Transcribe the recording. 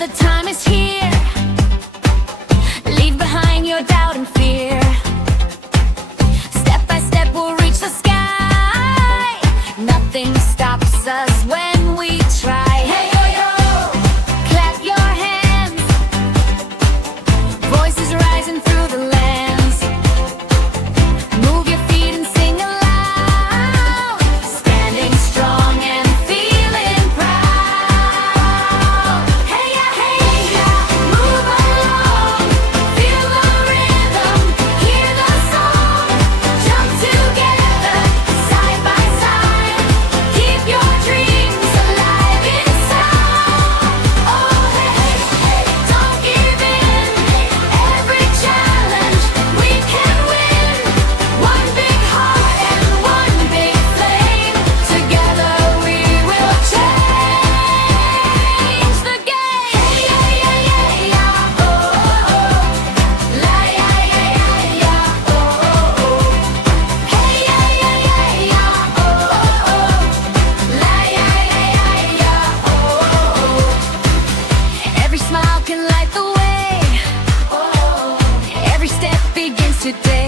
the time is here. Leave behind your doubt and fear. Step by step we'll reach the sky. Nothing stops us when we try. Hey yo yo, clap your hands. Voices rising through the lands. Move your feet and sing aloud. Standing strong and feeling proud. Hey yeah, move along. Feel the rhythm, hear the song. Jump together, side by side. Keep your dreams alive inside. Oh hey, don't give in. Every challenge we can win. One big heart and one big flame. Together we will change the game. Hey yeah, oh oh oh. La yeah oh oh oh. Hey yeah oh oh oh. La yeah oh oh oh. Every smile can light the way. Every step begins today.